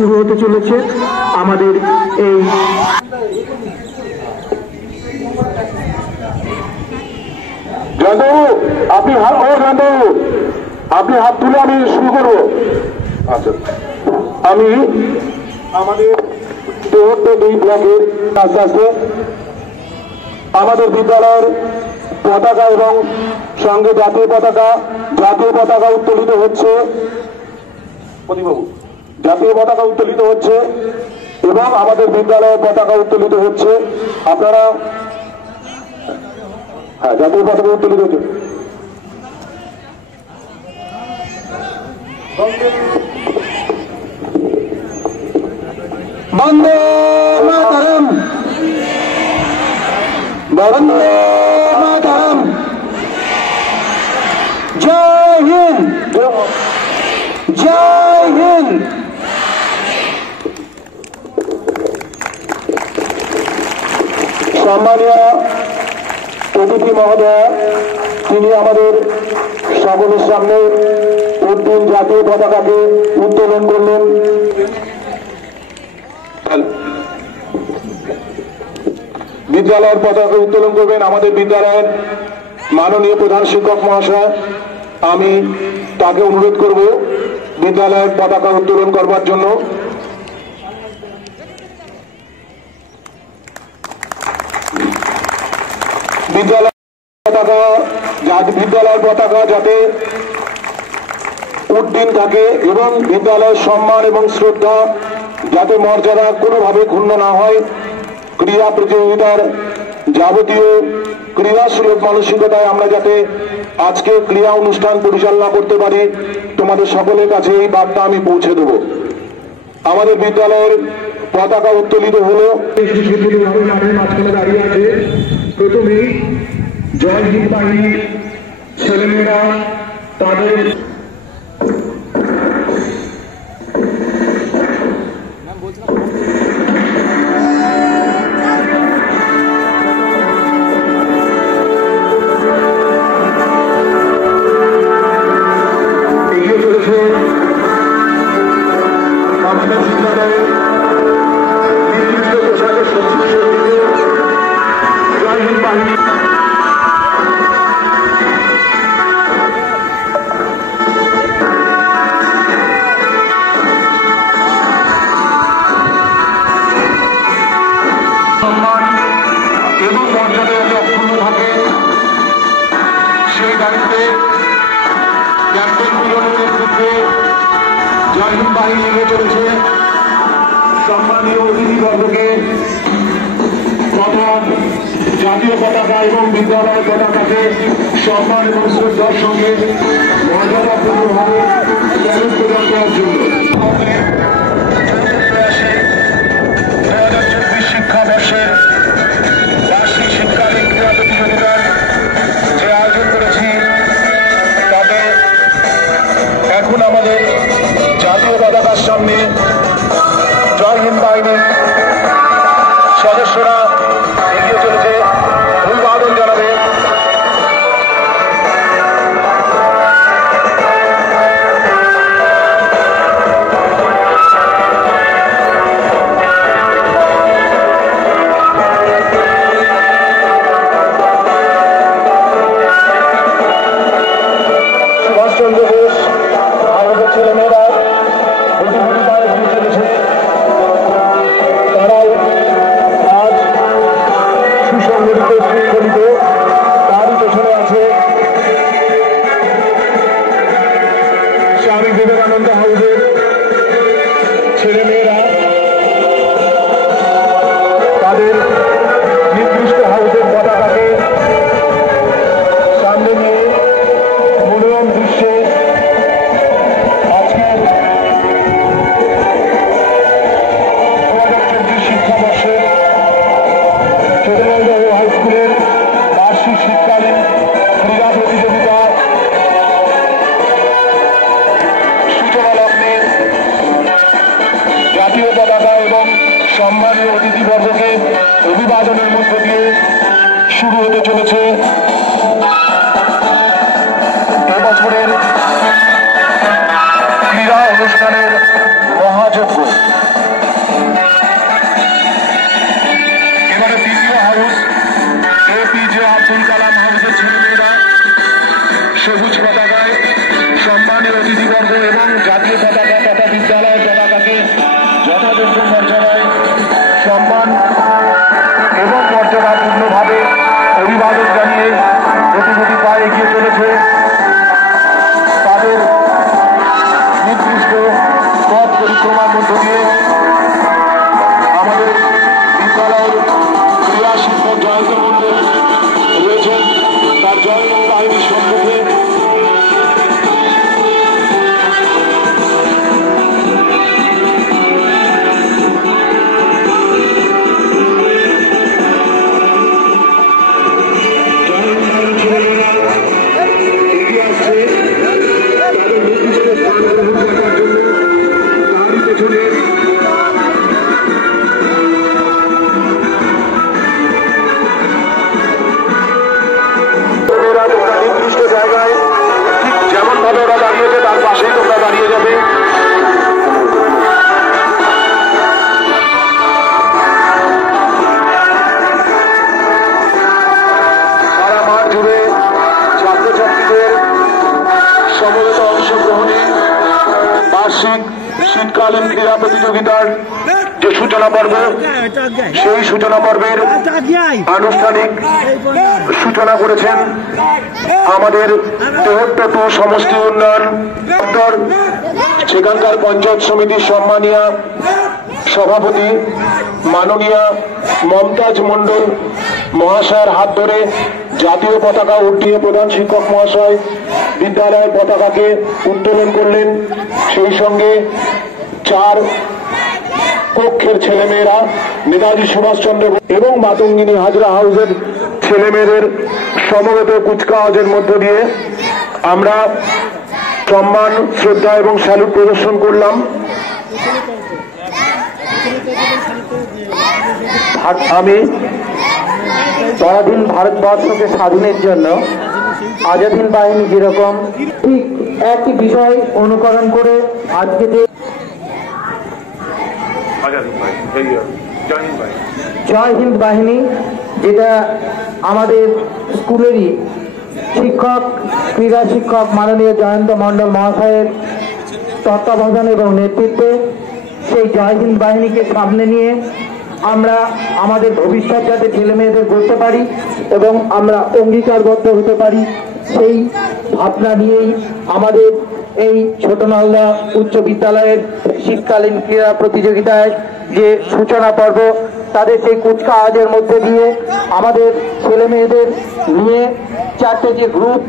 শুরু হতে চলেছে আমাদের এই আপনি হাত তুলে আমি শুরু করবো। আচ্ছা, আমি আমাদের দুই ব্লকের আস্তে আস্তে আমাদের বিদ্যালয়ের পতাকা এবং সঙ্গে জাতীয় পতাকা উত্তোলিত হচ্ছে। প্রদীপবাবু, জাতীয় পতাকা উত্তোলিত হচ্ছে এবং আমাদের বিদ্যালয়ের পতাকা উত্তোলিত হচ্ছে। আপনারা হ্যাঁ, জাতীয় পতাকা উত্তোলিত হচ্ছে। বন্দে মাতরম, বন্দে মাতরম, জয় হিন্দ, জয় হিন্দ। সম্মানীয় অতিথি মহোদয়, তিনি আমাদের সকলের সামনে উদ্দিন জাতীয় পতাকাকে উত্তোলন করলেন। বিদ্যালয়ের পতাকা উত্তোলন করবেন আমাদের বিদ্যালয়ের মাননীয় প্রধান শিক্ষক মহাশয়। আমি তাকে অনুরোধ করব বিদ্যালয়ের পতাকা উত্তোলন করবার জন্য। বিদ্যালয়ের পতাকা যাতে উড্ডীন থাকে এবং বিদ্যালয়ের সম্মান এবং শ্রদ্ধা যাতে মর্যাদা কোনোভাবে ক্ষুণ্ণ না হয়, ক্রীড়া প্রতিযোগিতার যাবতীয় ক্রীড়া সুলভ মানসিকতায় আমরা যাতে আজকে ক্রীড়া অনুষ্ঠান পরিচালনা করতে পারি, তোমাদের সকলের কাছে এই বার্তা আমি পৌঁছে দেব। আমাদের বিদ্যালয়ের পতাকা উত্তোলিত হলো। মাঝখানে দাঁড়িয়ে আছে প্রথমেই জয় হিন্দ বাহিনী ছেলেমেয়েরা তাদের এগিয়ে চলেছে আমাদের বিদ্যালয়ের নির্দিষ্ট পোশাকের সচিব জয় হিন্দ বাহিনী। সম্মান এবং মর্যাদা যাতে অক্ষুণ্ণ থাকে সেই দায়িত্বে ক্যাপ্টেন পিরনের নেতৃত্বে জয় হিন্দ বাহিনী এগিয়ে চলেছে। সম্মানীয় অতিথিবর্গকে প্রথম জাতীয় পতাকা এবং বিদ্যালয়ের পতাকাকে সম্মান এবং শ্রদ্ধার সঙ্গে মর্যাদাপূর্ণভাবে স্যালুট প্রদান করার জন্য শিক্ষাবর্ষের বার্ষিক শীতকালীন ক্রীড়া প্রতিযোগিতার যে আয়োজন করেছি তাতে এখন আমাদের জাতীয় পতাকার সামনে জয় হিন্দ বাহিনীর সদস্যরা এগিয়ে চলেছে, অভিবাদন জানাবে। সুভাষচন্দ্র বোস আমাদের ছেলেমেয়েরা প্রতিযোগিতায় এগিয়ে চলেছে। তারাই আজ সুসংগঠিত শৃঙ্খলিত, তারই পেছনে আছে স্বামী বিবেকানন্দ হাউসের ছেলেমেয়েরা। তাদের নির্দিষ্ট হাউসের পতাকাকে সামনে নিয়ে মনোরম দৃশ্যে আজকের 2024 শিক্ষাবর্ষের ছোটবাবু হাই স্কুলের বার্ষিক শীতকালীন ক্রীড়া প্রতিযোগিতা সূচনা লগ্নে জাতীয় পতাকা এবং সম্মানীয় অতিথিবর্গকে অভিবাদনের মধ্য দিয়ে শুরু হতে চলেছে এবছরের ক্রীড়া অনুষ্ঠানের মহাযজ্ঞ। মধ্য দিয়ে আমাদের বিদ্যালয়ের ক্রীড়া শিক্ষক জয়ন্ত মন্ডল রয়েছেন, তার জয়ন্ত বাহিনীর সম্মুখে নির্দিষ্ট জায়গায় ঠিক যেমন ভাবে ওরা দাঁড়িয়েছে তার পাশেই তোমরা দাঁড়িয়ে যাবে। সারা মাঠ জুড়ে ছাত্রছাত্রীদের সমবেত অংশগ্রহণে বার্ষিক শীতকালীন ক্রীড়া প্রতিযোগিতার যে সূচনা পর্ব, সেই সূচনা পর্বের আনুষ্ঠানিক সূচনা করেছেন আমাদের তেহট্ট সমষ্টি উন্নয়ন দপ্তর, সেখানকার পঞ্চায়েত সমিতির সম্মানীয় সভাপতি মাননীয়া মমতাজ মন্ডল মহাশয়ের হাত ধরে জাতীয় পতাকা উঠিয়ে প্রধান শিক্ষক মহাশয় বিদ্যালয়ের পতাকাকে উত্তোলন করলেন। সেই সঙ্গে 4 কক্ষের ছেলেমেয়েরা নেতাজি সুভাষচন্দ্র এবং মাতঙ্গিনী হাজরা হাউসের ছেলেমেয়েদের সমবেত কুচকাওয়াজের মধ্য দিয়ে আমরা সম্মান, শ্রদ্ধা এবং স্যালুট প্রদর্শন করলাম। আমি পরাধীন ভারতবর্ষকে স্বাধীনের জন্য আজাদ বাহিনী যেরকম ঠিক একই বিষয় অনুকরণ করে আজকে যে জয় হিন্দ বাহিনী, যেটা আমাদের স্কুলেরই শিক্ষক, ক্রীড়া শিক্ষক মাননীয় জয়ন্ত মন্ডল মহাশয়ের তত্ত্বাবধানে এবং নেতৃত্বে সেই জয় হিন্দ বাহিনীকে সামনে নিয়ে আমরা আমাদের ভবিষ্যৎ যাতে ছেলে মেয়েদের গড়তে পারি এবং আমরা অঙ্গীকারবদ্ধ হতে পারি, সেই ভাবনা নিয়েই আমাদের এই ছোট মালদা উচ্চ বিদ্যালয়ের শীতকালীন ক্রীড়া প্রতিযোগিতায় যে সূচনা পর্ব, তাদের সেই কুচকাওয়াজের মধ্যে দিয়ে আমাদের ছেলে মেয়েদের নিয়ে 4টে যে গ্রুপ,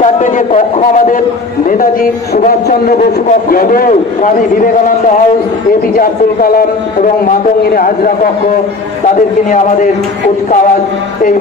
4টে যে কক্ষ, আমাদের নেতাজি সুভাষচন্দ্র বসু কক্ষ, স্বামী বিবেকানন্দ হাউস, এপিজে আব্দুল কালাম এবং মাতঙ্গিনী হাজরা কক্ষ, তাদেরকে নিয়ে আমাদের কুচকাওয়াজ এই